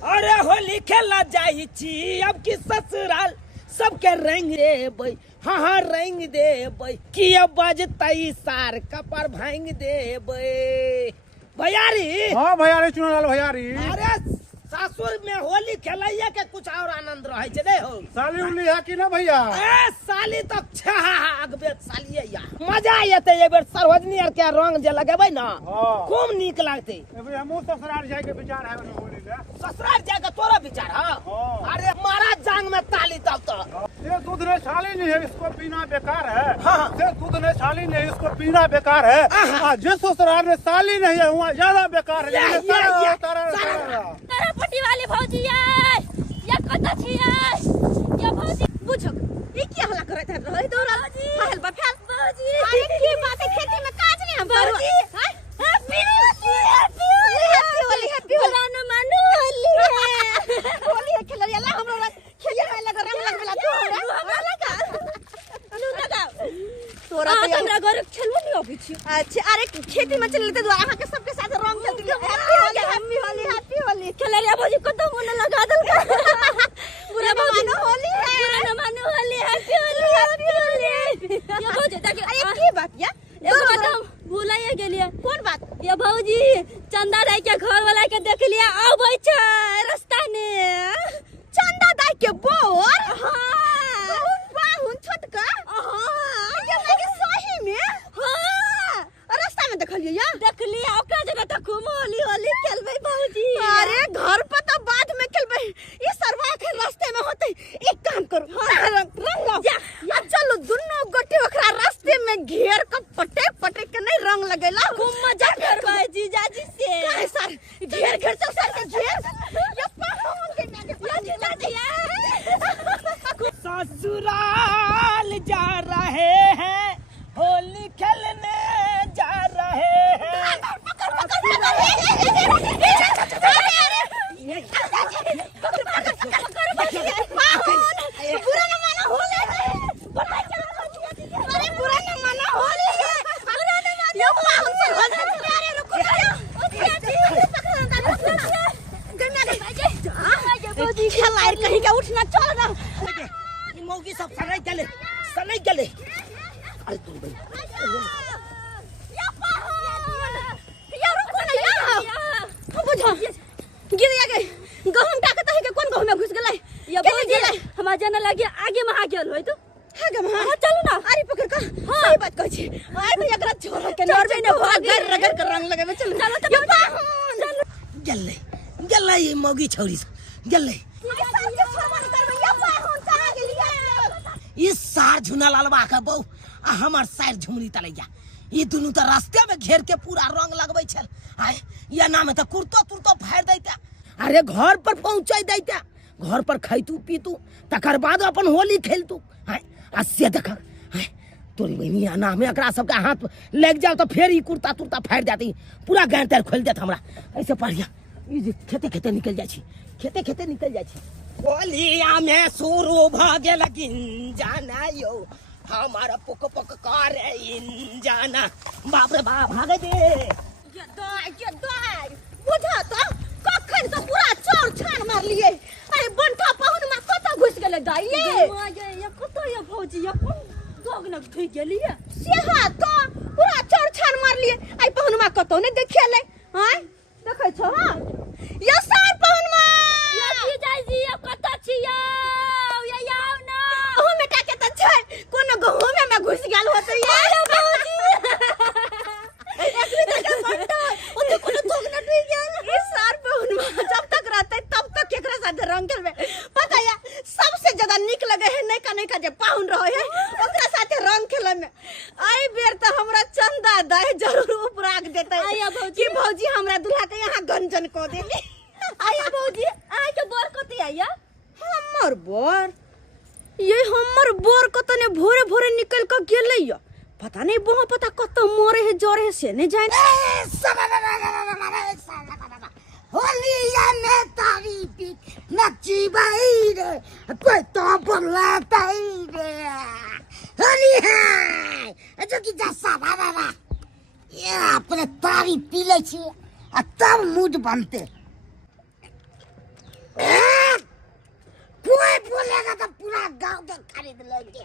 अरे होली खेला जाई छी अब की ससुराल सबके रंग देबै। हाँ रंग देबै कि अब बजतई सार कपर भांग देबै। भैयारी हाँ भैयारी चुनलाल भैयारी। अरे सासुर में होली खेलैया के कुछ और आनंद रहे छे नहीं हो। साली उली है कि ना भैया? ए साली तो अगबे सालिए या मजा आते ये बेर सरवजनी और के रंग जे लगेबै ना खूब नीक लागते। एबे हमहु ससुराल जाए के विचार है होली ले। ससुराल जाए के तोरा विचार है? अरे मारा जांग में ताली तब तो ये दूध ने साली नहीं है इसको पीना बेकार है। हाँ। ये दूध ने साली नहीं इसको पीना बेकार है। जिस ससुराल में साली नहीं है वहाँ ज्यादा बेकार है। पट्टी वाली भौजी ये कत छियै ये भौजी बुझक ई की हल्ला करत है रहे तोरा फाइल बा फैल भौजी। अरे की बात है खेती में काज नहीं हम भौजी। हैप्पी होली हैप्पी होली मानो होली है होली है खेल ला हमरा खेले में लगा रंग लगला तोरा लगा लगा तोरा तो हमरा घर खेलबो नहीं आबै छी। अच्छा अरे खेती में चलते द्वारा अहाँ के सबके साथ रंग खेलती हैप्पी होली खेल रे भौजी कत मन लगा दल का बुरा मानो होली है बुरा मानो होली हैप्पी होली ये भौजी देख अरे की बात या एगो बात हम भूलाइए गेलिए। कोन बात? ये भौजी चंदा दाई के घर वाला के देख लिया आबै छै रास्ता ने। चंदा दाई के बोर? हां बाहुन छोटका। हां ये लगे सही में? हां रास्ता में देखलिए या देख लिया ओकरा जगह त घूम होली होली खेलबै भौजी। अरे घर पर त बाद में खेलबै ई सरवा के रास्ते में होतै। एक काम करो रंग लाओ या चलो दुनो गोटे ओकरा रास्ते में घेर के पटे के नहीं रंग लगेला खूब मजा करबै जीजाजी से। काहे सर घेर चल सर के घेर या पाहुन के जीजाजी ससुराल जा रहे हैं होली खेलने जा रहे हैं। बुरा न मानो होली है अरे बुरा न मानो होली है बुरा न मानो ये पाहुन से हो अरे रुको खेलाएर कहीं का उठना चल ना ये मौगी सब सनै गेले अरे तुम भाई या पाहुन या रुको ना या बुझो गिर गए गहूं टाकत है के कोन गहूं में घुस गेलै ये बोल गेलै हमरा जाने लगे आगे में आ गेल होय तो आगे में हां चलो ना अरे पकड़ का सही बात कहै छी आइ भैया एकरा छोड़ के नरबे ने भागर रगड़ के रंग लगाबे चल चलो तो पाहुन चल गेलै ये मौगी छौरी गेलै इस सार झुना लालबा के बहू आ हमर सार झुमरी तलैया ई दुनू त रास्ते में घेर के पूरा रंग लगबै छल। आय या नाम त कुर्तो फाड़ दैता। अरे घर पर पहुंचाई दैता घर पर खैतू पीतू तकर बाद अपन होली खेलतू। आय आ से देख आय तोरी बहनी नाम में एकरा सबके हाथ लग जाओ तो फिर ई कुर्ता तुर्ता फाड़ देती पूरा गांव तर खोल देत हमरा। ऐसे बढ़िया ई खेते निकल जाय छी खेते निकल जाय छी। होलिया में शुरू भ गेल जाना यो हमारा पुक करे जाना बाप रे बाप भागे दे ये दाई बुझा तो कखन से पूरा चोर छान मार लिए। अरे बंठा पाहुन में कत घुस गेले दाई ये कत ये भौजी ये कोन दोग न घुस गेली सेहा तो पूरा चोर छान मार लिए। आई पाहुन में कत ने देखेले हां देखै छ हां ये सार पाहुन में ये जीजाजी ये कत छिया ये आओ ना ओहो में टाके त छै कोनो गहूं में घुस गेल होतै ये भौजी एकरी तक बंटा ओते कोनो दोग न टूट गेल। इस सार पाहुन में जब तक रहते तब तक केकरा साथ रंग खेलबे पता या सबसे ज्यादा निक लगे है नहीं का जे पाहुन रहे है ओकरा साथे रंग खेले में। आई बेर त हमरा चंदा दाई जरूर उपराग देतै कि भौजी हमरा दूल्हा के यहां गंजन को देली। आया भौजी आय के बोर कते आया हमर बोर ये हमर बोर कतने भोरे भोरे निकल के गेलै या पता नहीं बहु पता कत मोरे है जोरे है से नहीं जाने। होलिया में तारी पी नची बाई रे कोई तो बोलाताई रे होली है जो कि जैसा बाबा ये अपने तारी पी ले छी आ तब मूड बनते खरीद लेंगे।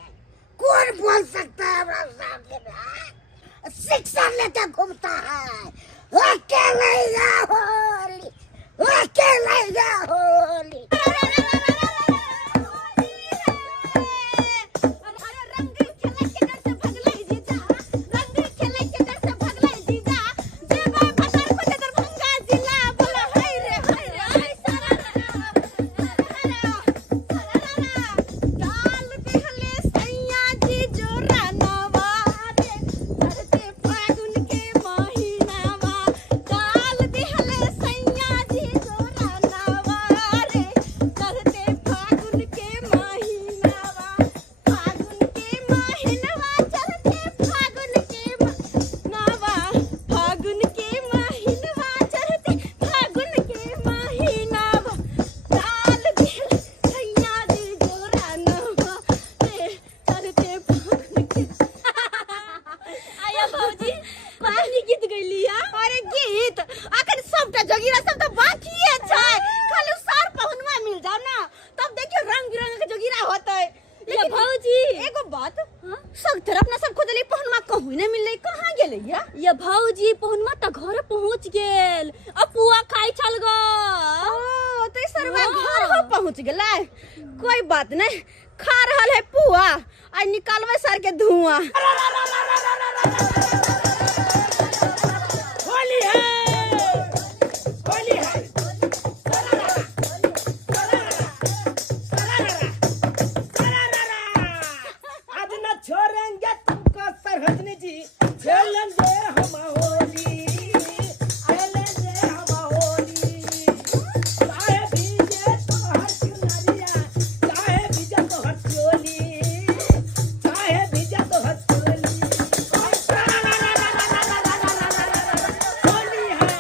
कौन बोल सकता है हमारा सामने में? शिक्षा लेके घूमता है, अकेले या होली, अकेले या होली। ये भौजी पहुनमा त घर पहुंच गेल, अपुआ खाई चल गो। ओ तो सरवा घर हो पहुंच गेलै, कोई बात नहीं, खा रहल है पुआ, आज निकालवे सर के धुआं। होली है, होली है। आज न छोड़ेंगे तुमको सरहजनी जी, खेलेंगे हम होली, खेलेंगे हम होली। चाहे भीजे तोहर चुनरिया, चाहे भीजे तोहर चोली, चाहे भीजे तोहर चोली। होली है।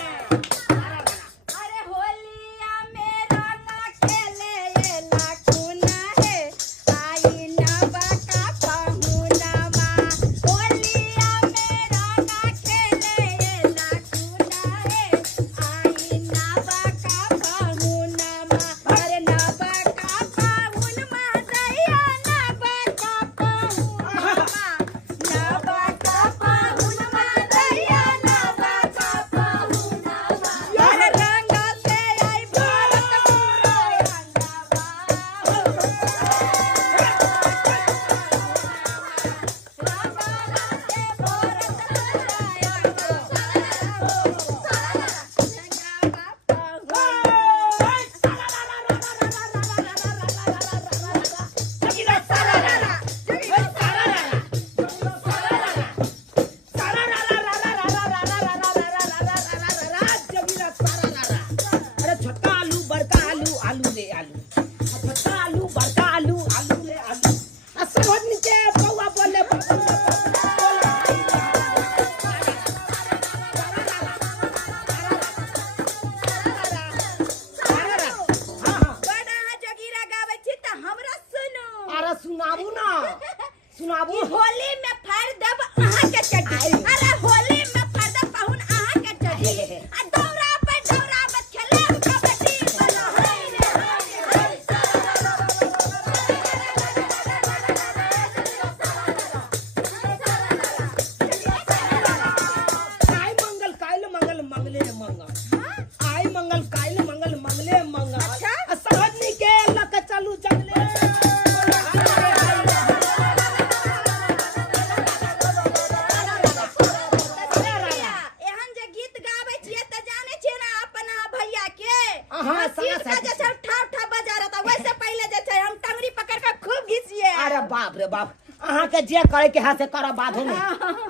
अरे होलिया मेरा ना खेले ये लाखुना है, आई ना बाका पाहुना माँ। होलिया मेरा ना खेले ये लाखुना है, आई ना बाका पाहुना माँ। अरे ना बाका पाहुन माँ दैया, ना बाका पाहुन माँ, ना बाका पाहुन माँ दैया, ना बाका पाहुन माँ। अरे रंगा से आई भारत पूरा अरे छोटा आलू बड़का आलू, आलू ले आलू, छोटा आलू बड़का आलू, आलू ले आलू। समझ नीचे बउआ बोले बड़ा जोगिरा गावे छी त हमरा सुनो। अरे सुनाबू ना, सुनाबू। होली में फाड़ दब अहाँ के चटी, अरे होली में फाड़ दब पाहुन अहाँ के चटी। आ दौरा पे दौरा मत खेले कबड्डी बोलो हाय रे हाय आई मंगल काइल मंगल मंगले मंगल, आई मंगल काइल मंगल मंगले मंगल। अच्छा। सहजनी के लक चलू जंगले। एहन जे गीत गावे छियै त जाने छियै ना अपना भैया के। हाँ, सीट का जे छै ठा ठा बजा रहता, वैसे पहले जे छै हम टंगरी पकड़ के खूब घिसिए। अरे बाप रे बाप, अहाँ के जे करे के हाथ से कर बाधो नहीं।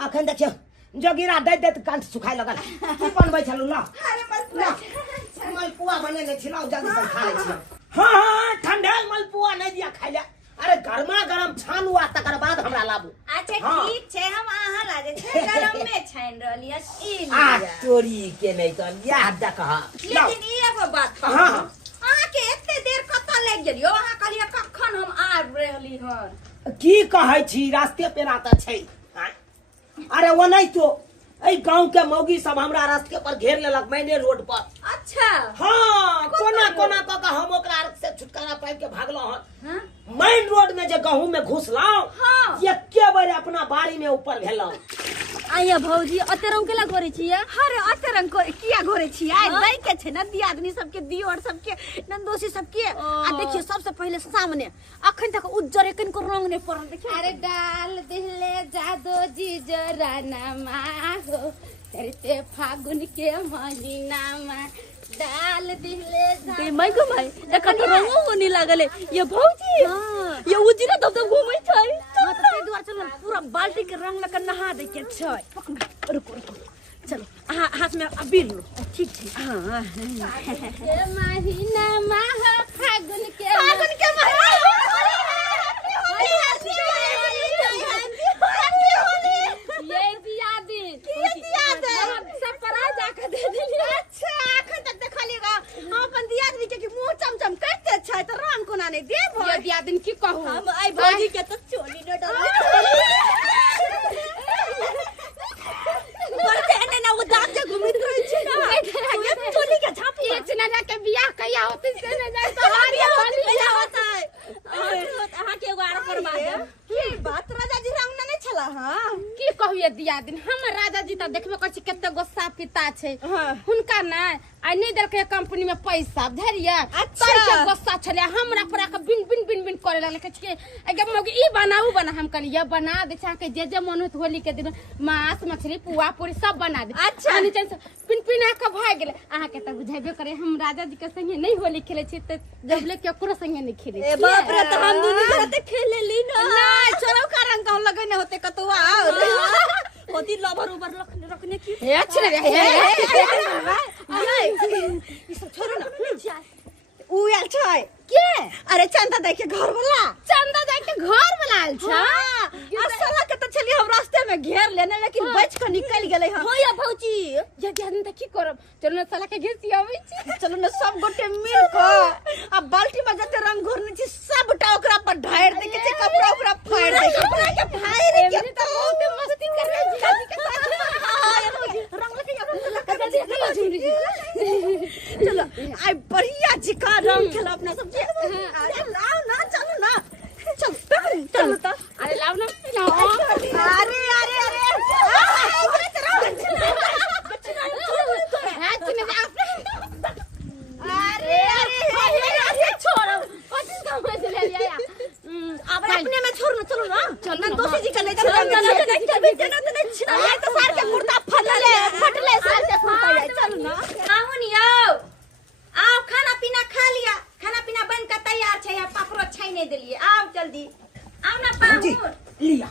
अखन देखियो जोगिरा दैत दैत कंठ सुखाय लगल। की बनबै छलू ना? अरे बस मलपुआ बने नहीं छिलाओ, जल्दी से खा ले छियो। हाँ हाँ, ठंडेल मलपुआ नहीं दिया खाय ले। अरे गरमा गरम छान हुआ तकर बाद हमरा लाबू। अच्छा हाँ। ठीक छै, हम अहाँ लागे छै गरम में छाइन रहली है ई आ लिया। चोरी के नहीं कर या देखा। लेकिन ई एगो बात हाँ, हाँ हाँ। अहाँ के एते देर कतऽ लागि गेलियो? अहाँ कहलिए कखन हम आबि रहली हन। की कहै छी, रास्ते पेरा त छै। आँय? अरे वो नहीं तो ए गांव के मौगी सब हमरा रास्ते पर घेर लेलक मैंने रोड पर। अच्छा हाँ, कोना कोना रोड? कोना क के हम ओकरा से छुटकारा पाइ के भागलो हन। हाँ? मेन रोड में जे गहूं में घुस लाओ हाँ। ये के बार अपना बाड़ी में ऊपर भेलो आइया भौजी अते रंग केला घोरे छियै अरे अते रंग को किया घोरे छी आइ हाँ? नहीं के छे न दियादनी सबके दियोर सबके नंदोसी सबके आ देखिए सबसे पहले सामने अखन तक उज्जर एकन को रंग ने पड़ल देखिए अरे डाल दिले जादो जी जराना हो चढ़ते फागुन के महीना में डाल दिले दे माय गो माय एखन तो रंगो होनी लागले ये भौजी हां ये उजिरा दब दब घुमै छै हां तो ते दुआर चलो पूरा बाल्टी के रंग लगा नहा दे के छै रुको रुको चलो हाथ में अबीर लो ठीक ठीक हां के महीना में फागुन के ये दिया दिन सब पर जाके दे देली अच्छा अखन तक देखलिएगा हम अपन दियादनी के मुंह चमचम करते छै त रंग कोना नहीं देब ये दिया दिन की कहूं हम आई भौजी के तो चोली न डाल बरते एने ना वो दांत के घुमित रहै छै ना ये चोली के झापी एक जना के बियाह कहिया होते से न जाय तो हारिया कहिया होता है अहाँ के एगो आर करवा दे की बात राजा जी रंग नहीं छला हां की कहू ये दिया दिन हम राजा जी त देखबे कर छी कते गोस्सा पिता छै हाँ। हुनका ना आइ नहीं देलकै कंपनी में पैसा धरिया अच्छा। तर के गोस्सा छले हमरा पर के बिन बिन बिन बिन करे लागले के एगे मग ई बनाऊ बना हम कहली ये बना दे छा के जे मन होत होली के दिन मांस मछली पुआ पूरी सब बना दे अच्छा। नीचे से पिन पिना के भाग गेले अहाँ के त बुझाइबे करे हम राजा जी के संगे नहीं होली खेले छी त जबले केकरो संगे नहीं खेले ए बाप रे तो हम दुनू साथे खेले ली ना नहीं चलो का रंग कहूं लगने होते कतवा होती लवर ऊपर रखने की हे अच्छे रे ये सब छोड़ो ना उ आल छै के अरे चंदा देख के घर वाला चंदा जाय के घर बनाल छ असला के तो चलिए हम रास्ते में घेर लेने लेकिन बच के निकल गेले हम होया भौजी ये दिन त की करब चलो न साला के घेसी आबै छी चलो ना सब गोटे मिल के अब बाल्टी में जते रंग घोरने छी सबटा ओकरा पर ढार दे के कपड़ा ओकरा फाड़ दे के भाई रे के त बहुत मस्ती कर रहे जी जी के साथ रंग लगे चलो आई बढ़िया जिका रंग खेला अपना सब अरे लाओ ना चलो ना चलो तो अरे लाव ना लाओ अरे अरे अरे अरे अरे छोड़ो कथि समझ ले लिया अब अपने में छोड़ ना चलो ना चलो ना ना। दोषी जी का ले चलो तो सार के कुर्ता फटले सार के कुर्ता है चलो ना आहो नि आओ आओ खाना पीना खा लिया खाना पीना बन के तैयार छै या पापड़ो छाइने देलिए आओ जल्दी आओ ना पापड़ लिया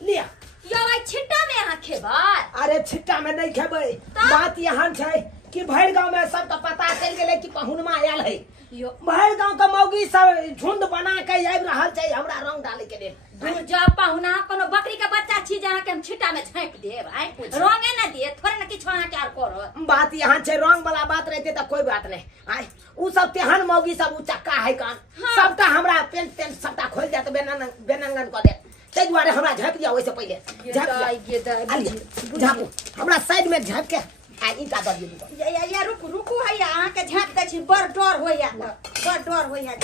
लिया यो आई छिट्टा में यहाँ खेबै अरे छिट्टा में नहीं खेबै बात यहाँ छै कि भर गांव में सब तो पता चल गेले कि पहुनमा आयल है यो भर गांव के मौगी सब झुंड बना के आबि रहल छै हमरा रंग डाले के लेल दूर जा पाहुना कोनो बकरी के बच्चा छी जहाँ के हम छिट्टा में झाँप देब आई रंगे न दिए थोड़े न किछ अहाँ के आर करत बात यहाँ छै रंग वाला बात रहते तो कोई बात नहीं आय उ सब तेहन मौगी सब उ चक्का है कान सबका हमरा पेंट पेंट सबटा खोल देत बेनंगन कर दे तै दुआरे हमरा झाँप दिया ओइसे पहले झाँप झाँपू हमरा साइड में झाँप के आ ईटा दऽ दियौ या रुकू है अहाँ के झाँप दै छी बड़ डर होइया बड़ डर होइया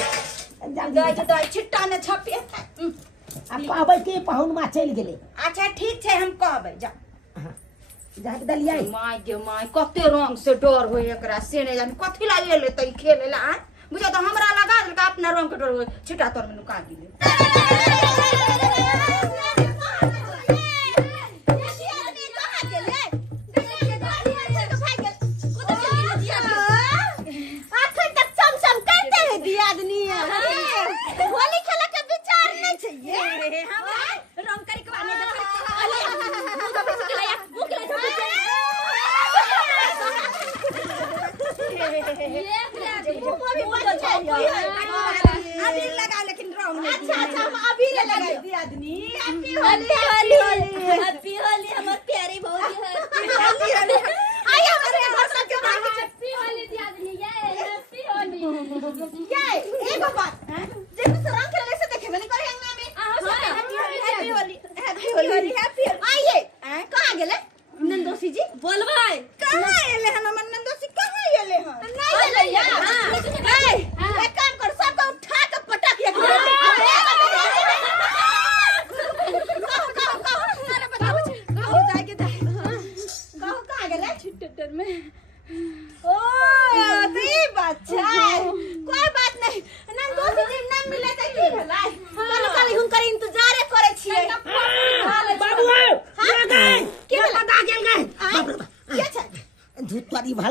दई छिट्टा में छपे आ कहबै कि पहुनमा चलि गेलै अच्छा ठीक छै हम कहबै जा झाँप देलियै माय गे माय कते रंग से डर होय एकरा से ने जाने कथि ला एले तई खेले ला आ बुझे तो हमरा लगा देलका अपना रंग के डर होय छिटा तोर में नुका दिले आखिर तक चमचम करते हैं दियादनी होली खेला के विचार नहीं चाहिए रंग करी के बाने अबीर लगा लेकिन रंग नहीं अच्छा अच्छा हम अभी ले लगे दियादनी हैप्पी हैप्पी होली हमर प्यारी भौजी है आइए हमारे घर सब के बाहर हैप्पी होली दिया दिन ये हैप्पी होली ये एगो बात देखो तो रंग खेले से देखे मैंने करे अंगना में happy Holi happy Holi happy आइए कहां गेले नंदोसी जी बोलबै कहां एले हम नंदोसी कहां एले हम नहीं एले यार एक काम कर सबको उठा के पटक एक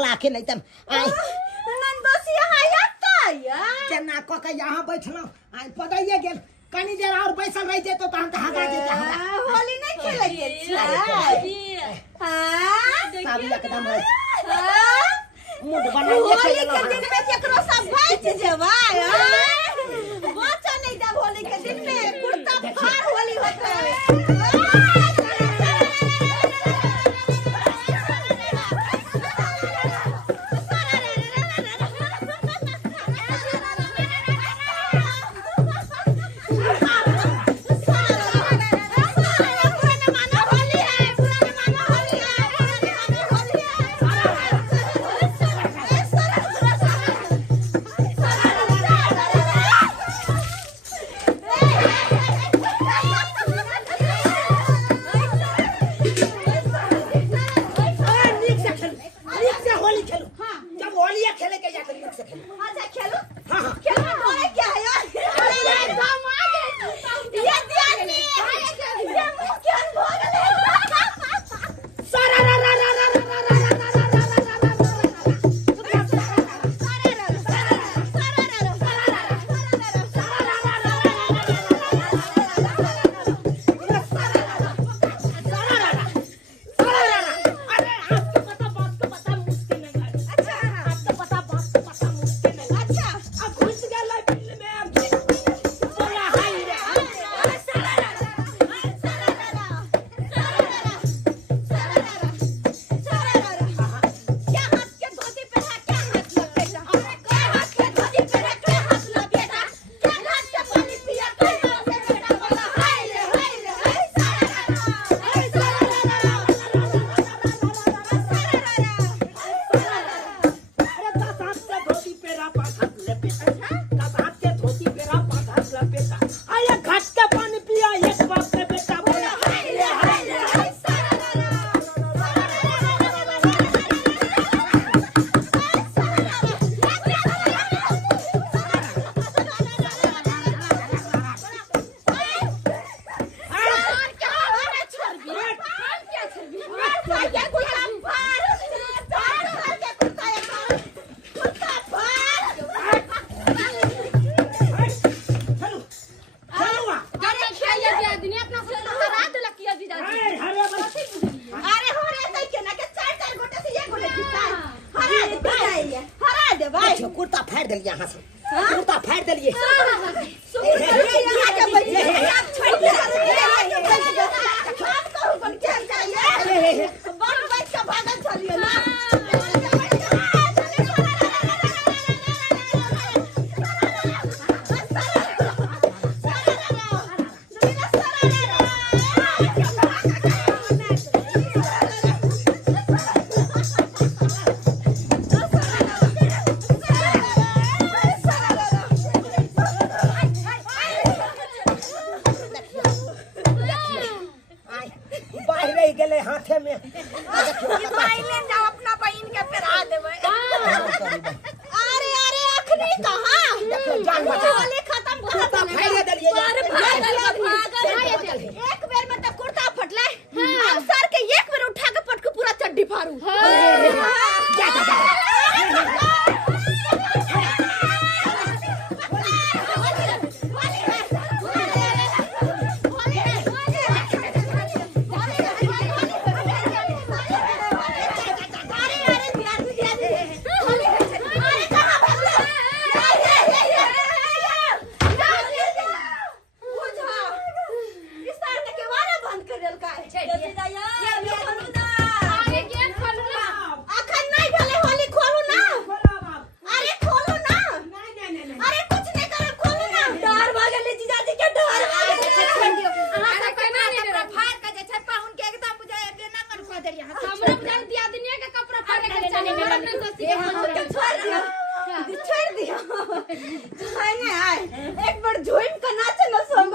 बोला के लेतम आई नंदोसी आता या केना क के यहाँ बैठलो आई पदाइए गेल कनी देर और बैसल रह जेतो त हम त हगा देते हमरा होली नहीं खेले के हां सब एकदम है हां मुंड बनाइए होली के दिन में केकरो सब बच जेबाय बचा नहीं जब होली के दिन में कुर्ता फाड़ होली होता है कुर्ता फाड़ दिलिए यहाँ से कुर्ता फाड़ दिलिए हाथे में अपना बहन के फिर आ देबै अरे अरे अखनी कहां होली खत्म कर एक बेर में तो कुर्ता फटले अब सर के एक बेर उठा के पटक पूरा चड्डी फाड़ू एक बार झोइम का नाच न सोम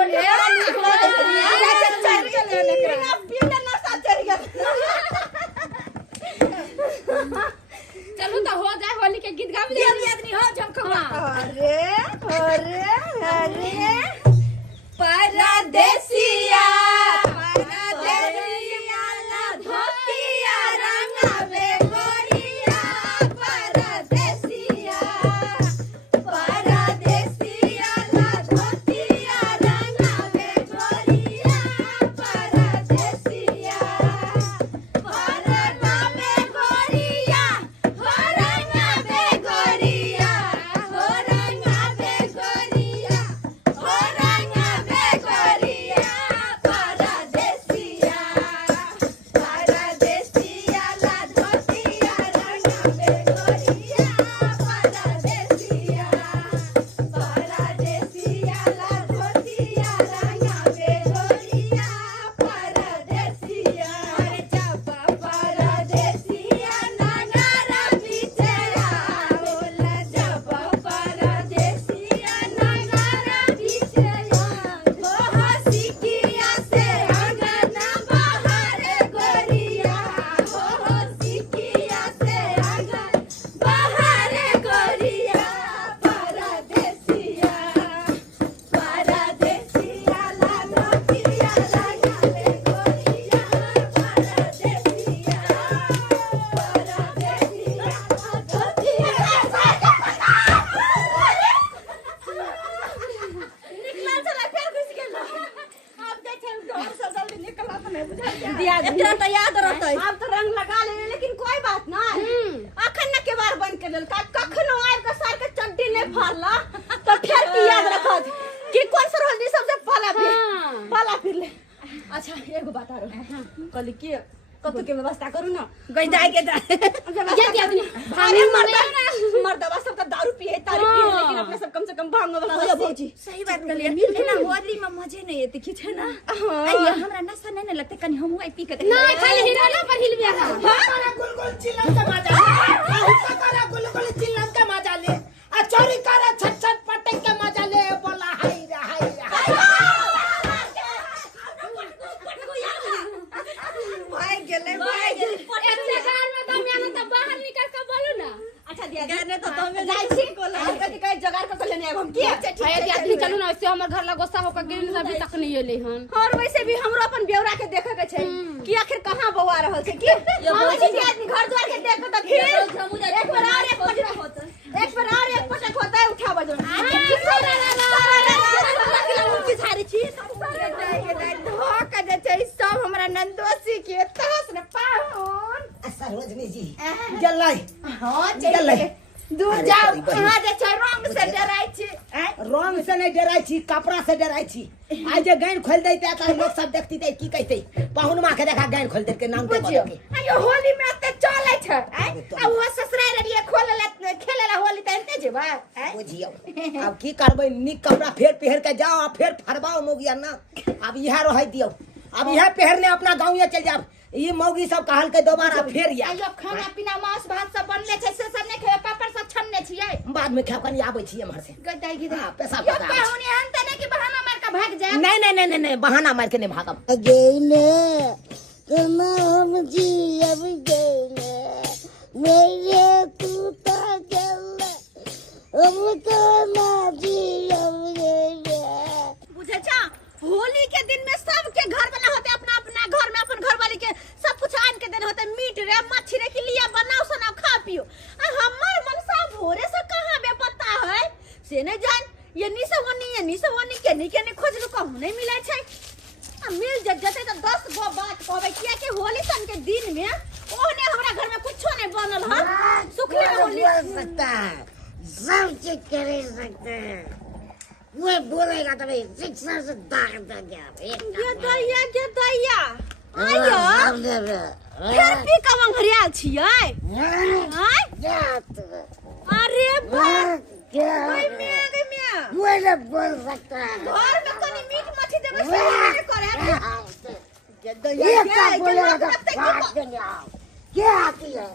चलो तो हो जाए होली के गीत गा ले आदमी हो झमकवा अरे अरे अरे परदेसिया परदेसिया ला धोतिया रंगावे गोरिया इतना तो याद रहतै अब तो रंग लगा ले लेकिन कोई बात ना अखन न के बार बंद कर लेल का कखनो आब के सार के चड्डी नहीं फाड़ला तो फिर की याद रखत कि कौन सा रोज सबसे पाला फिर ले। अच्छा एगो बता रहो कल की कतो के व्यवस्था करू ना गइदाई के मर्दवा सब तो दारू पिए तारी पिए लेकिन अपने सब कम से कम भांग वाला हो भौजी। सही बात कर लिया ना होली में मजे नहीं आते किछ है ना अइया हमरा नशा नहीं लगते कनी हम आई पी के ना खाली हिलाला पर हिल बिया तारा गुलगुल चिल्लन का मजा ले तारा गुलगुल चिल्लन का मजा ले आ चोरी करे छट छट पटक के मजा ले बोला हाय रे हाय रे भाई गेले एते घर में तो मैं तो बाहर निकल के बोलू ना। अच्छा दिया गने तो हमें जाई छी कोला कति कई जगह पर लेने आब हम की भाई यदि आदमी चलू ना ऐसे हमर घर ला गुस्सा होकर गिरन अभी तक नहीं एले हन और वैसे भी हमरो अपन बेवरा के देखे के छै कि आखिर कहां बौआ रहल छै कि आदमी घर द्वार के देख त फिर एक बार और एक पटक होता एक बार और एक पटक होता है उठा बजो सब हमरा नंदोसी के तहस न पाहुन सरोजनी जी जल्लाई हां चल दूर जाओ कहां जे छै रंग से डराई छी रंग से नहीं डराई छी कपड़ा से डराई छी आज जे गैन खोल देते त लोग सब देखती त की कहते पाहुन मां के देखा गैन खोल दे के नाम पे अयो होली में त चले छै आ वो ससुराल रे खोल ले खेले ला होली त एते जेबा बुझियो अब की करबै निक कपड़ा फेर पहन के जाओ आ फेर फरबाओ मोगिया ना अब यह रह दियो अब यह पहरने अपना गांव ये चल जाब ये मौगी सब कहल के दोबारा फेर या अयो खाना पीना मांस भात सब बनले छै से सब ने खेबे पापड़ सब छन्ने छियै बाद में खाकन आबै छी हमर से गदाई गिदा हां पैसा यो पका पाहुन एहन त ने कि बहाना मार के भाग जाए नहीं बहाना मार के नहीं भागब अगेले तमाम जी अब गेले मेरे तूता गेले अब तो ना जी अब गेले बुझे छा होली के दिन में सबके घर वाला होते अपना अपना घर में अपन घर वाली के सब कुछ आन के दिन होते मीट रे मच्छी रे के लिए बनाओ सुनाओ खा पियो आ हमर मन सा भोरे से कहां बे पता है से नहीं जान ये नी सवनी के खोजलु कहूं नहीं मिले छै आ मिल जते तो 10 गो बात कहबै किया कि होली सन के दिन में ओने हमरा घर में कुछो नहीं बनल ह सुखले होली सकता है सब चीज कर सकते हैं वो बोलेगा तो भाई शिक्षा से दाग देगा के दैया आयो फिर भी कमंग हरियाल छियै अरे बा वो ना बोल सकता है घर में कनी मीट मछली देबे से नहीं करे ये क्या बोलेगा तो बात देंगे क्या आती है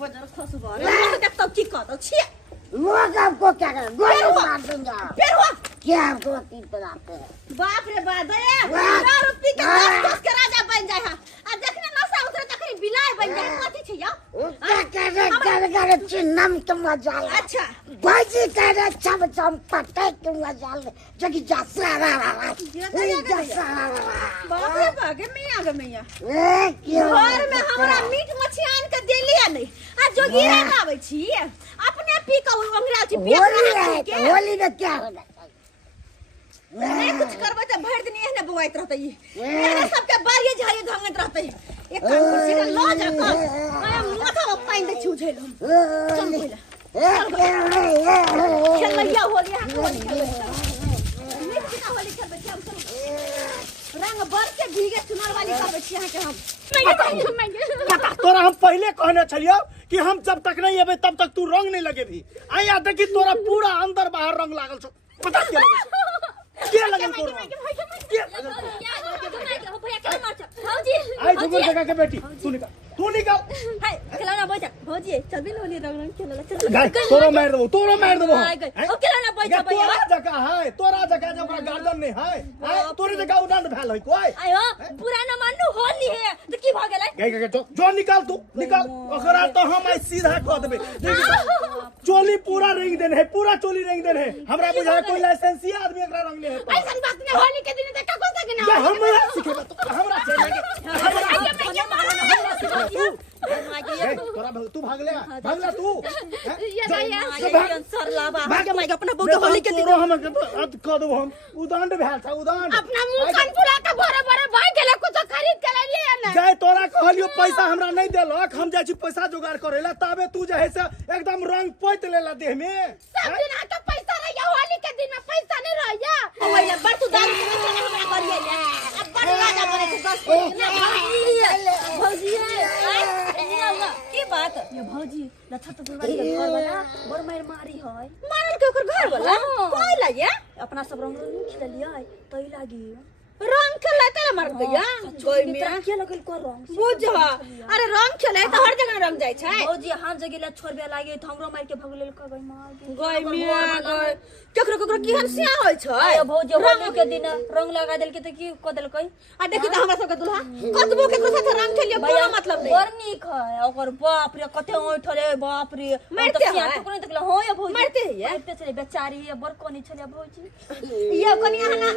पदर खसुबा मैं देख तो की कहतो छी लोग आपको क्या कर गोली मार दूंगा फिर हुआ क्या आपको तीन पे बाप रे बा दे 10 रुपए के 10 के राजा बन जाय आ देखने नशा उतरे तकरी बिलाय बन जाय कथि छै यो क्या करे चिन्नम के मजा अच्छा बाजी करे चम पटे के मजा जगी जसा बाप रे बा के मैया क्यों घर में हमरा मीट मछली आन के देलिए नहीं आ जोगिरा लाबै छी अपने पी के अंगरा छी पेट होली में क्या होना नहीं कुछ करबै त भर दिन एहने बुआइत रहतै मेरे सबके बारिये झाड़िये धंगत रहतै एक काम कर सीधा लो जा मैं माथा में पानी दे छू झेल चल पहले खेल लिया होली खेलबै चल रंग बर के भीगे चुनार वाली करबै छी यहां के हम पता तोरा हम पहले कहने छलियो कि हम जब तक नहीं आबे तब तक तू रंग नहीं लगे भी आया देखी तोरा पूरा अंदर बाहर रंग लागल छो पता क्या लगल तोरा आई झुमर जगह के बेटी तू निकल हाय खिलौना बोझ भौजी चल भी होली रंग खेलला चल गाय तोरो मार देबो ओ खिलौना बोझ तोरा जगह है तोरा जगह जब गार्डन में है तोरे जगह उड़ान भेल है कोई आयो पुराना मानू होली है तो की भ गेलै गाय जो निकाल तू निकाल ओकरा तो हम आई सीधा कह देबे चोली पूरा रंग देने है पूरा चोली रंग देने है हमरा बुझा कोई लाइसेंसी आदमी एकरा रंग ले है ऐसन बात नहीं होली के दिन तक को सके ना हमरा सिखेबे हमरा से तोरा तू भागला तू ये भैया सरला भागे मैं अपना बउके होली के दिन हम कह देबो हम उदंड भेल था उदंड अपना मुंह कान फुला के भरे भरे भाई गेले कुछ खा खरीद के ले लिया ना जाय तोरा कहलियो पैसा हमरा नहीं देलक हम जाय छी पैसा जोगाड़ करे ला तबे तू जे है से एकदम रंग पोत लेला देह में सब दिन आके पैसा रहिया होली के दिन में पैसा नहीं रहिया ओइला बड़ तू दारू के बेचे ना हमरा करिए अब बड़ राजा बने के 10 ना भौजी की बात ये भौजी लथा तो बुलवारी के घर वाला बड़ मार मारी है मारल के ओकर घर वाला कोई लागे अपना सब रंग खेलिए तई लागी रंग खेला तेरा मर गया कोई में के लगल को रंग बुझ अरे रंग खेले तो हर जगह रंग जाय छै भौजी हम जगह छोड़बे लागे त हमरो मार के भगलेल क गई मार गई में गई केकरो केकरो की हंसिया होय छै भौजी होली के दिन रंग लगा देल के त की क देल कई आ देखि त हमरा सब के दुल्हा कतबो केकरो साथे रंग खेलिए कोनो मतलब नहीं बड़ नीक है ओकर बाप रे कते ओठले बाप रे मारते है टुकड़ी तक हो या भौजी मारते है मारते चले बेचारी ये बड़ कोनी छले भौजी ये कोनी आना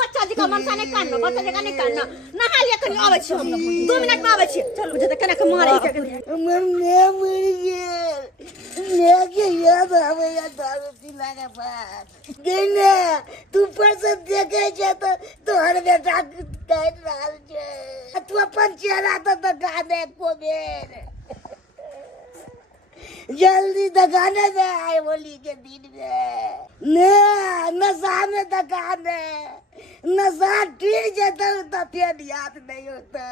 बच्चा जी का मन ने कान बच्चा जगह नहीं कान नहा लिया कनी आवे छी हम 2 मिनट में आवे छी चल मुझे त कना के मारे के मरने मर गए के याद आवे या दारू पिला के बाद गेने तू पर से देखे छ तो तोहर बेटा कह रहल छै तू अपन चेहरा तो दिखाने को बेर जल्दी दिखाने दे आए होली के दिन में ने नशा में दिखाने नशा टिक जाता तो फिर याद नहीं होता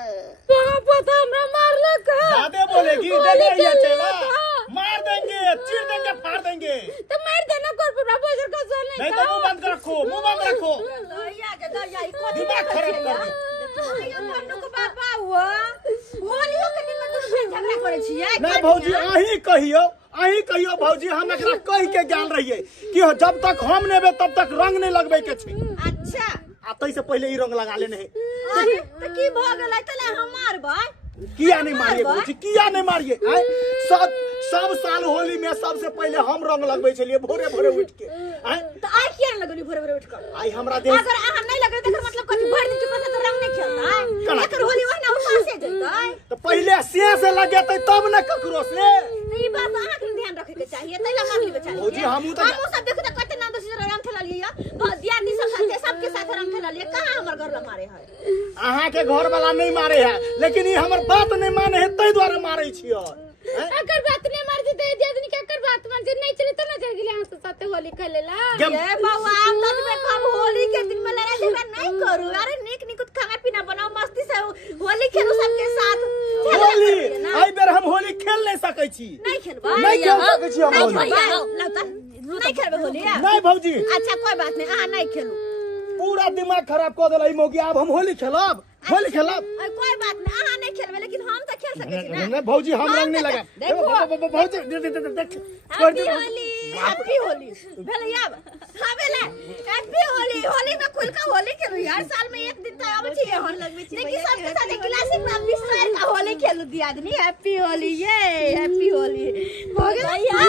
पता हमरा मारलक ज्यादा बोलेगी देखे ये चला मार देंगे चीर देंगे फाड़ देंगे तो मार देना कर पूरा बजर का सोल नहीं तो मुंह बंद रखो मुंह बंद रखो दया के दया को दिमाग खराब कर दे यो मन्नू को बाबा हुआ होलियो के दिन में तू झगड़ा करे छियै नहीं भौजी अही कहियो भौजी हम एकरा कहि के गेल रहिए कि जब तक हम नेबे तब तक रंग नहीं लगबे के छै अच्छा आ तई से पहले ही रंग लगा लेने है तो की भ गेलै तले हम मारबै किया नहीं मारिए भौजी किया नहीं मारिए सब साल होली में सबसे पहले हम रंग लगबे छलिए भोरे भोरे उठ के तो आई किया लगली भोरे भोरे उठ कर आई हमरा देख अगर अहाँ नहीं लगे तकर मतलब कथि भर दिन चुकरा तो रंग नहीं खेलता एकर होली ओहना उपास से जइतै तो पहले से लगेतै तब न ककरो से ई बात अहाँ के ध्यान रखे के चाहिए तैला मारली के चाहिए भौजी हमहू सब देखो त कते नाम दोसर रंग खेला लिया दियादी सब साथे सबके साथ रंग खेला लिया कहां हमर घर ला मारे है अहाँ के घर वाला नहीं मारे है लेकिन ये हमर बात नहीं माने है तै द्वारा मारे छियो अगर बात नहीं मार दे दे आदमी के अगर बात मान जे नहीं चले तो ना चल गेले हम तो साथे होली खेलेला ये बाबा आप तब में कब होली के दिन में लड़ाई झगड़ा नहीं करू अरे नीक नीक खाना पीना बनाओ मस्ती से होली खेलो सबके साथ होली आई बेर हम होली खेल नहीं सकै छी नहीं खेलबा नहीं खेल सकै छी हम होली नहीं खेलबे होली नहीं भौजी अच्छा कोई बात नहीं अहाँ नहीं खेलू पूरा दिमाग खराब कर देलै मौगी अब हम होली खेलब कोई बात नहीं अहाँ नहीं खेलबे लेकिन हम तो खेल सकै छी ना नहीं भौजी हम रंग नहीं लगा देखो भौजी देख हैप्पी होली भैया हां बेला हैप्पी होली होली में खुल का होली खेलू यार साल में एक दिन तो आबै छी हम लगबे छी लेकिन सबके साथ क्लासिक में विस्तार का होली खेलू दिया आदमी हैप्पी होली ये हैप्पी होली हो गया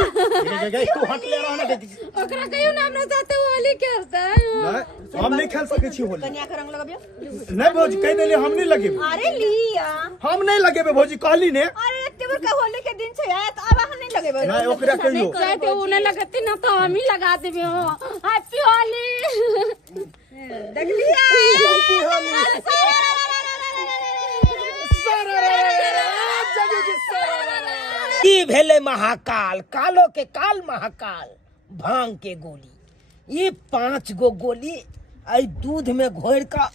जगह तू हट ले रहा ना देख ओकरा कहियो ना हमरा साथे होली खेलता है हम नहीं खेल सकै छी होली कन्या के रंग लगाबियो नहीं भौजी कह देले हम नहीं लगेबे अरे लिया हम नहीं लगेबे भौजी कहली ने अरे तेबर का होली के दिन छै तो अब हम नहीं लगेबे नहीं ओकरा कहियो साथे उन्हें लगती ना तो हम ही लगा देबे हो हैप्पी होली देख लिया हैप्पी होली ई भेले महाकाल कालो के काल महाकाल भांग के गोली ये 5 गो गोली आई दूध में घोर का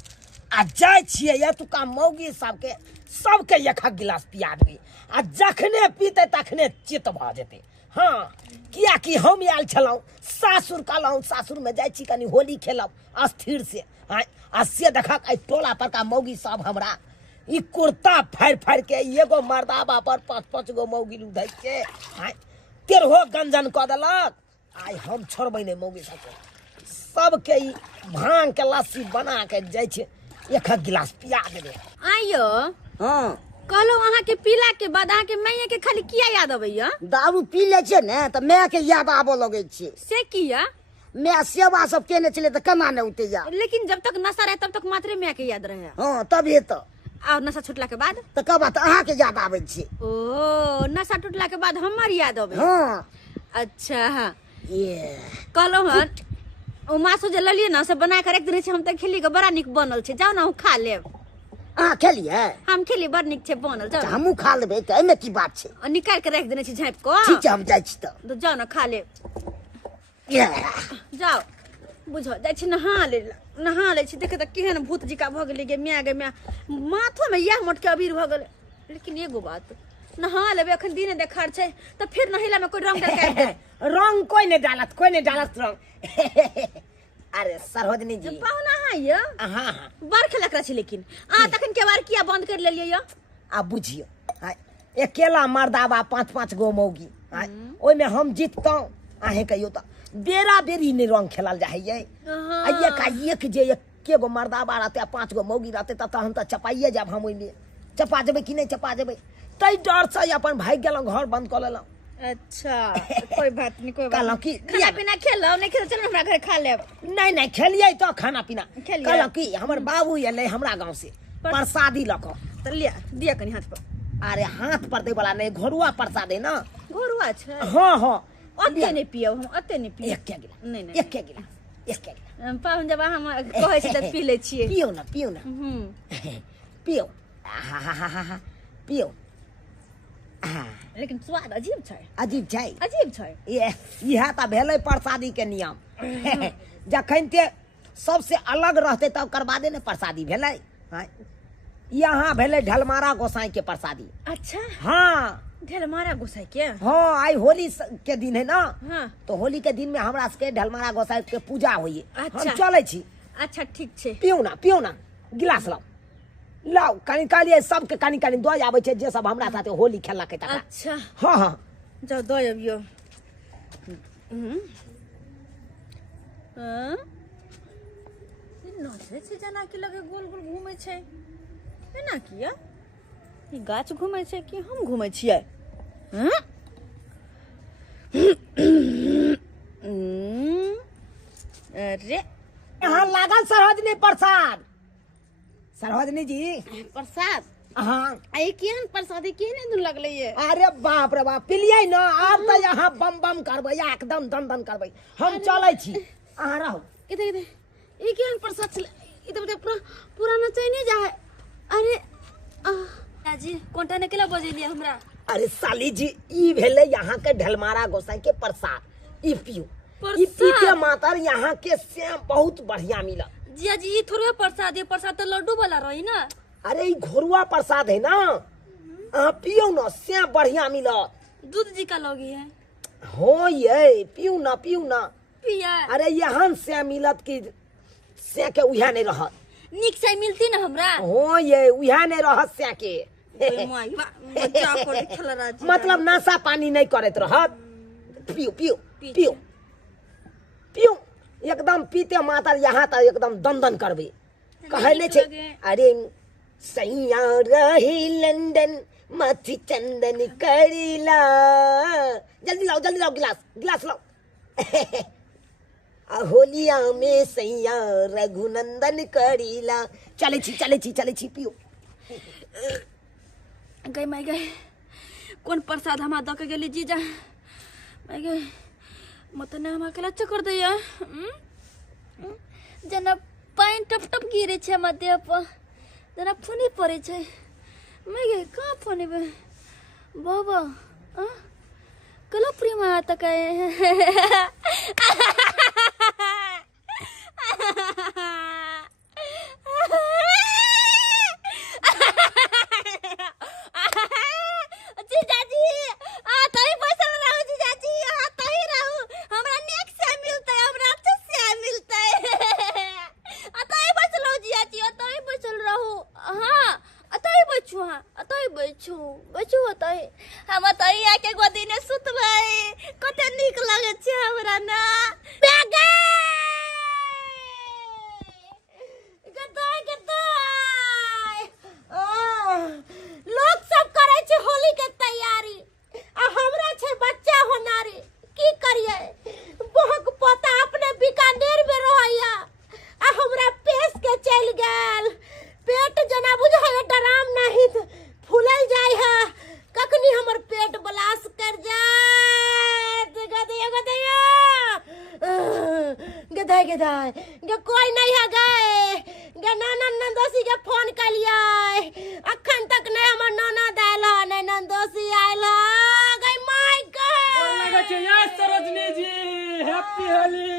आ जाय छिए या तुका मौगी सबके एक गिलास पिया देबे आ जखने पीते तखने चित भ जेते हाँ किया कि हम आयल छलौ सासुर कहलौ सासुर में जाय छी कनी होली खेलब अस्थिर से आ से देखा टोला पर का मौगी सब हमरा ई कुर्ता फाड़ के एगो मर्दाबा पर 5-5 गो मौगी उधै के तेरहो गंजन क देलक आई हम छोड़बै नहीं मौगी सबके ई भांग के लस्सी बना के जाय छै एक गिलास पिया देबे आइयो हां कहलो अहाँ के पीला के बाद अहाँ के मैया के खाली किया याद आबैया दारू पी ले छै ने त मैं के याद आबो लगे छै से किया मैं सेवा सब केने चले त केना ने उते जा लेकिन जब तक नशा रहे तब तक मात्रे मैया के याद रहे हां तबे त और नशा छुटला के बाद त कब बात अहाँ के याद आबै छै ओ नशा टूटला के बाद हमर याद आबे हां अच्छा ये कहलो हन ओ मासु जे ललिए ना से बना के रख देने छै हम त खेली के बड़ा निक बनल छै जाओ ना हम खा लेब हाँ खेलिए हम खेली बड़ निक छे बनल जाओ हमू खा लेबे त एमे की बात छै और निकाल के रख देने छी झाँप को ठीक छै हम जाइ छी त तो जाओ ना खा ले जाओ बुझो जाइ छी नहा ले छी देखे त केहन भूत जिका भ गेलै गे गे मैं माथो में यह मोट के अबीर भ गेलै लेकिन एगो बात नहा लेबे अखन दिन देखार छै त फिर नहिला में कोई रंग डाल के रंग कोई नहीं डालत रंग अरे सरोजनी जी पाहुना है ये हाँ बार खेलक रह छी लेकिन तखन के बार किया बंद कर लेलिए ये आप बुझियो अकेला मर्दाबा 5-5 गो मौगी ओइ में हम जीततौ आहे कहियो त बेरा बेरी ने रंग खेलल जाइए एक जे एके गो मर्दाबा रहते 5 गो मौगी रहते त हम त चपाइए जाब हम ओइ में चपा जेबे कि नहीं चपा जेबे तई डर से अपन भाग गेलौ घर बंद कर लेलौ अच्छा कोई बात नहीं कोई बात कहलौ कि खाना पीना खेलो नहीं खेलो चलो हमरा घर खा लेब नहीं खेलिए तो खाना पीना खेलिए। कहलौ कि हमर बाबू एले हमरा गांव से प्रसादी लक तो लिया दिया कनी हाथ पर अरे हाथ पर दे वाला नहीं घोरुआ प्रसाद है ना घोरुआ छै हाँ अते नहीं पियो हम अते नहीं पियो एक के गिला नहीं एक के गिला पाहुन जब हम कहै छी त पी ले छिए पियो ना पियो हा पियो लेकिन स्वाद अजीब छै अजीब छै इहा त भेलै प्रसादी के नियम जखन ते सबसे अलग रहते तब करबादे ने प्रसादी भेलै यहाँ भेलै ढलमारा गोसाई के प्रसादी अच्छा हाँ ढलमारा गोसाई के हाँ आई होली के दिन है ना हाँ तो होली के दिन में हमरा सबके ढलमारा गोसाई के पूजा होइए अच्छा। हम चलै छी अच्छा ठीक छै पियो ना गिलास लाओ कनी कालिए सबके कनी दो आबै छै जे सब हमरा साथे होली खेलक है तकरा अच्छा हाँ जाओ दो अबियो नजरे से जना के लगे गोल गोल घूमे छै एना किया ई गाछ घूमे छै कि हम घूमे छियै अरे यहाँ लागल सरोजनी जी प्रसाद हाँ आई केहन प्रसादी केहन दूर लगले ये अरे बाप रे बाप पिलियै न आब त यहाँ बम बम करबै एकदम दन करबै हम चलै छी अहाँ रहू इधर ई केहन प्रसाद छले ई त पूरा नचैने जा है अरे जी कोंटा ने केला बजेलिए हमरा अरे साली जी ई भेले यहाँ के ढलमारा गोसाई के प्रसाद ई पियो ई पी के मातर यहाँ के सेम बहुत बढ़िया मिला जिया जी ई थोड़े प्रसाद है प्रसाद तो लड्डू वाला रही ना अरे ई घोरुआ प्रसाद है ना अहाँ पियो ना सेम बढ़िया मिला दूध जी का लोगी है हो ये पियो ना पिया अरे यहाँ से मिलत की से के उहा नहीं रहत निक से मिलती ना हमरा हो ये उहा नहीं रहत से के मतलब नशा पानी नहीं करत रहत पियो एकदम पीते मातर यहाँ तक एकदम दन करबे कहे नहीं छे अरे सैया रही लंदन मथी चंदन करीला जल्दी लाओ गिलास लाओ होलिया में सैया रघुनंदन करीला चले छी पियो गई कौन प्रसाद हमा द के गेली जीजा गई मत ने हम अकेला चक्कर दैया जना पानी टप टप गिरे छे हम देह पर जना फुनी पड़े छे मैं गई कहाँ फुनी बे बाबा कला प्रेमा तक हम अतई आके गोदी ने सुतबै कते नीक लागे छै हमरा ना लोग सब करे छे होली के तैयारी आ हमरा छे बच्चा होनारी की करिए बहक पोता अपने बीकानेर में रहैया आ हमरा पेश के चल गेल पेट जना बुझाय डराम नहीं फूलल जाय है कखनी हमर पेट बलास कर जाए गधे कोई नहीं है गए गे नंदोसी के फोन कलिए अखन तक नहीं हमर ननद आयल है नहीं नंदोसी आयल है गई माय गॉड लगे छै यार सरोजनी जी हैप्पी होली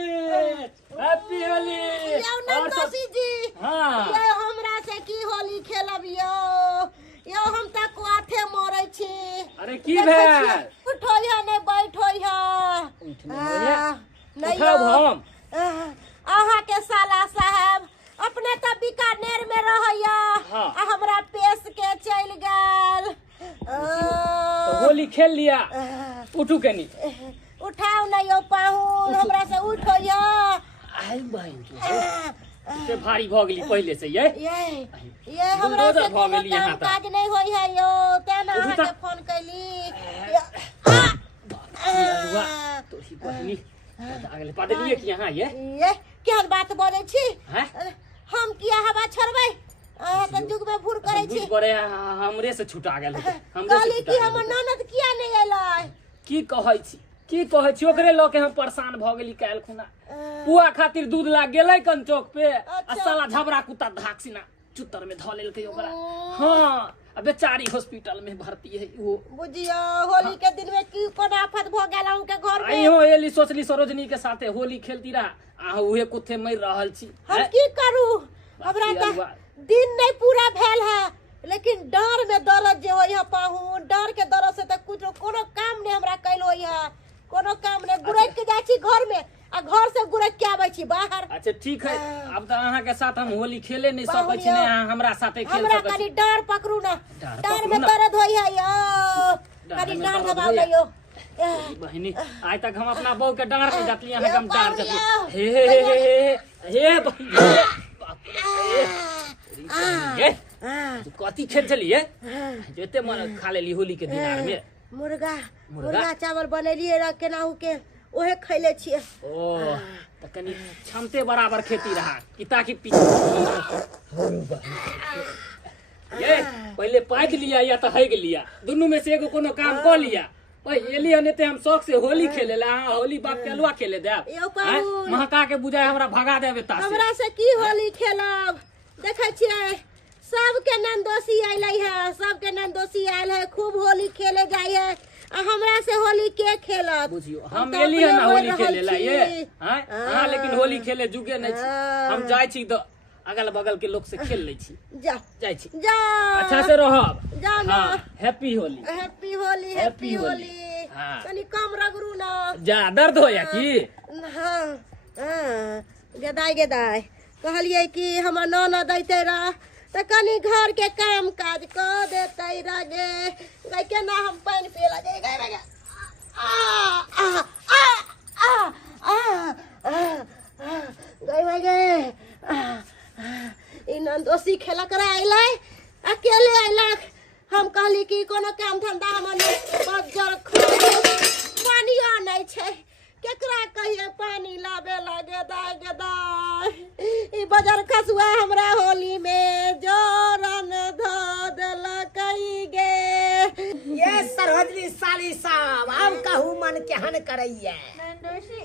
यो नंदोसी जी हां ये हमरा से की होली खेलब यो हम त कोथे मरै छी अरे की भेल उठोइया नहीं बैठोइया नहीं हम अहाँ के साला साहब अपने त बीकानेर में रहैया आ हमरा पेश के चल गेल तो होली खेल लिया उठू कनी उठाओ नहीं यो पाहुन हमरा से उठोइया आई बहन से भारी भ गेली पहले से ये हमरा से कोनो काम काज नहीं होई है यो तेना अहाँ के फोन कैली तोरी बहनी आगले पादलिए कि यहाँ ये केहन बात बोले छी हैं हम किया हवा छोड़बै त जुग में भूर करे छी करे हमरे से छुटा गेल हमरे कहली कि हमर ननद किया नहीं एलै की कहै छी ओकरे ल के हम परेशान भ गेली काल खुना पुआ खातिर दूध लाग गेलै कन चौक पे आ साला झबरा कुत्ता धाकसिना चुत्तर में ध लेलकै ओकरा हां आ बेचारी हॉस्पिटल में भर्ती है वो बुझियो होली के दिन में की कोन आफत भ गेल उनके घर में आइयो एली सोचली सरोजनी के साथे होली खेलती रहा आ उहे कुत्ते मर रहल छी हम की करू हमरा त दिन नहीं पूरा भेल है लेकिन डर में दर्द जे होय है पाहुन डर के दर्द से त कुछ कोनो काम नहीं हमरा कैल होय है कोनो काम नहीं गुरैत के जाय छी घर में आ घर से गुरैत के आबै छी बाहर अच्छा ठीक है अब त अहाँ के साथ हम होली खेले नहीं सकै छी ने अहाँ हमरा साथे खेल हमरा सकै छी कनी डर पकड़ू ना डर में दर्द होय है यो कनी डर दबाव लियो बहनी आज तक हम अपना बहू के डांट पे जाती यहाँ हम डांट जाती हे बहनी तू कथी खेल चलिए जेते मन खा लेली होली के दिन में मुर्गा चावल बनेलिए र केनाहू के ओहे खैले छिए ओ त कनी क्षमते बराबर खेती रहा कि ताकि ये पहले पाक लिया या तो हैग लिया दोनों में से एगो कोनो काम कर लिया ओए एली हनेते हम शौक से होली खेले ला होली बाप के अलवा खेले देब महका के बुझाय हमरा भगा देबे ता हमरा से की होली खेलब देखै छियै सबके नंदोसी आइलै है सबके नंदोसी आइल है खूब होली खेले जाय है आ हमरा से होली के खेलब बुझियो हम एली है ना होली खेले ला ये हां हां लेकिन होली खेले जुगे नहीं छी हम जाय छी तो अगल बगल के लोग से खेल ले छी जा जाय छी जा अच्छा से रहब जा ना हैप्पी होली हैप्पी होली हां तनी कम रगड़ू ना जा दर्द होया की हां गेदाय कहलिए कि हमर ननद दैते रह त कनी घर के काम काज क देतै रगे गई के ना हम पानी पिला जाय गई इ नंदोसी खेला कर आइलै अकेले आइलक हम कहली कि कोनो काम धंधा हमर बजर पानिया नहीं छै केकरा कहिए पानी लाबे लागे दाय इ बजर खसुआ हमरा होली में जोरन ध देलकै गे ये सरोजनी साली साहब हम कहू मन केहन करैया नंदोसी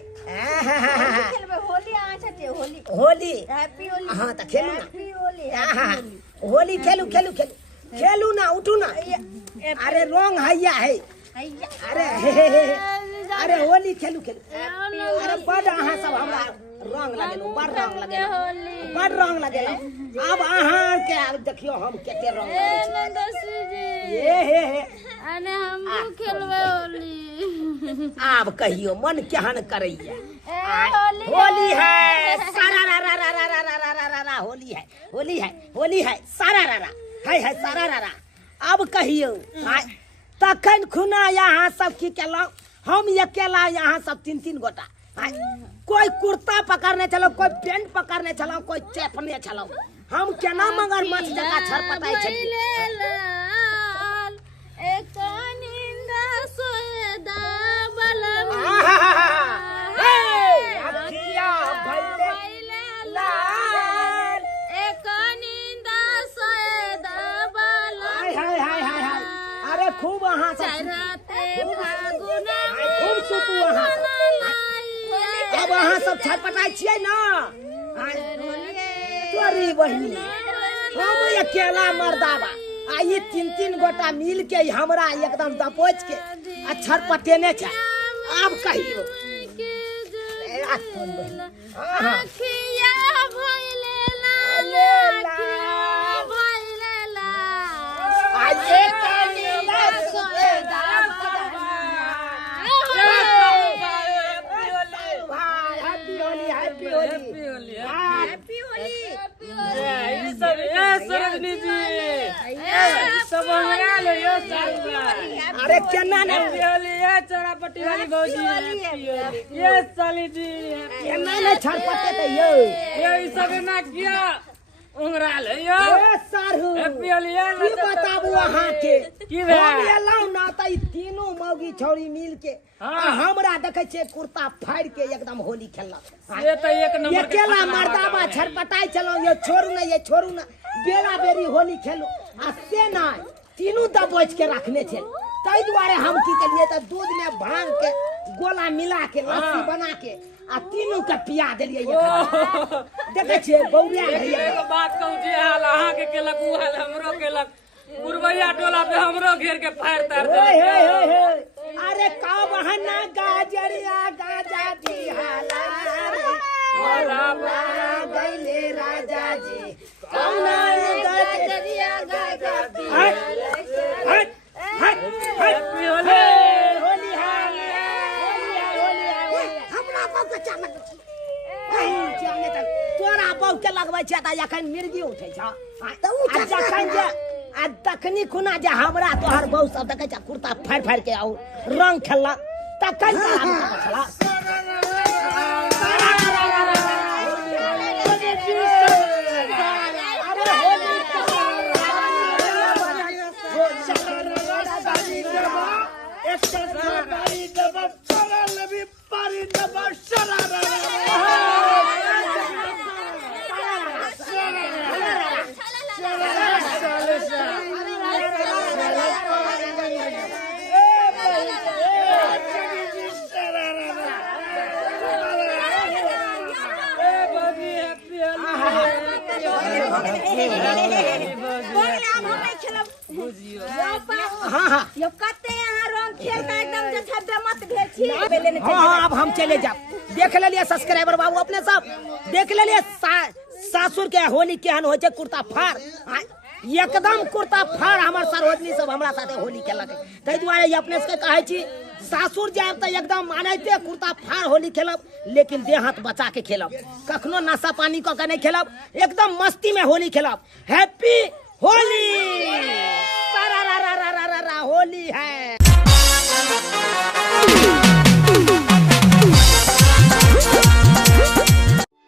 खेलबे होली आ छते होली होली हैप्पी होली हां त खेलू ना हैप्पी होली होली खेलू ना उठू ना अरे रंग हैया है अरे होली खेलू अरे बड़ अहाँ सब हमरा रंग लगेलू बड़ रंग लगेलू अब अहाँ के देखियो हम केते रंग नंदोसी जी हे अने हम खेलबे होली अब कहियो मन केहन करैया होली है सारा रा होली है सारा रा है सारा रा अब कहियो तखन खुना यहाँ सब की केलौ हम अकेला यहाँ सब तीन गोटा कोई कुर्ता पकड़ने चलो कोई पेंट पकड़ने चलो कोई चेपने चलो हम केना मगरमच्छ जगह छरपटाई छलिए एक निंदा सोएदा बलम अखिया भइले लाल एक निंदा सोएदा बलम हाय अरे खूब अहाँ चरते फागुना खूब सुतू अहाँ अब अहाँ सब छटपटाई छियै ना तू अरे बहिनी हम अकेला मर्दाबा आ ये 3 गोटा मिल के हमरा एकदम दबोच के अक्षर पटेने छै। अब कहियो आखिया भइले ला आये कनीला सोएदा हैप्पी होली सरजनी जी सब हमरा ले यो अरे केना ने ये चौरापट्टी वाली भौजी ये साली जी केना ने छरपटे त यो ये सब ना किया उंगरा ले यो ए सारहु हैप्पी होली की बताबू अहाँ के की भे हम एलौ ना त ई तीनों मौगी छौरी मिल के आ हमरा देखे छे कुर्ता फाड़ के एकदम होली खेललक। ये तो एक नंबर ये केला मर्दाबा छरपटाई चलो ये छोड़ू ना बेरा बेरी होली खेलो आ से ना तीनों दबोच के रखने छे। तै दुआरे हम की कलिए त दूध में भांग के गोला मिला के लस्सी बना के आ तीनों के पिया देलिए। ये देखे छे बौरिया भैया एक बात कहू जे हाल अहाँ के केलक उ हाल हमरो केलक पुरवैया टोला पे हमरो घेर के फाड़ तार दे। अरे का बहाना गाजरिया गाजा जी हाला रे वाला गइले राजा जी कौना गाजरिया गाजा जी हैप्पी होली होली हमरा बाप के चालक जाने तक तोरा बाप के लगबै छै त एखन मिर्गी उठै छ त उ जखन जे आ तखनी खुना जे हमरा तोहर बहु सब देखे छ कुर्ता फाड़ के आउ रंग खेलला तखन छला यो कते यहाँ रंग खेल का एकदम जे छब्बे मत भेल छी बेले हाँ अब हम चले जाब देख लेलिए सब्सक्राइबर बाबू अपने सब देख लेलिए सासुर के होली केहन होइ छै कुर्ता फाड़ एकदम कुर्ता फाड़ हमर सरोजनी सब हमरा साथे होली खेलक तै दुआरे अपने से कहै छी सासुर जाब त एकदम मानैते कुर्ता फाड़ होली खेलब लेकिन देह हाथ बचा के खेलब कखनो नशा पानी क के नहीं खेलब एकदम मस्ती में होली खेलब। हैप्पी होली होली है।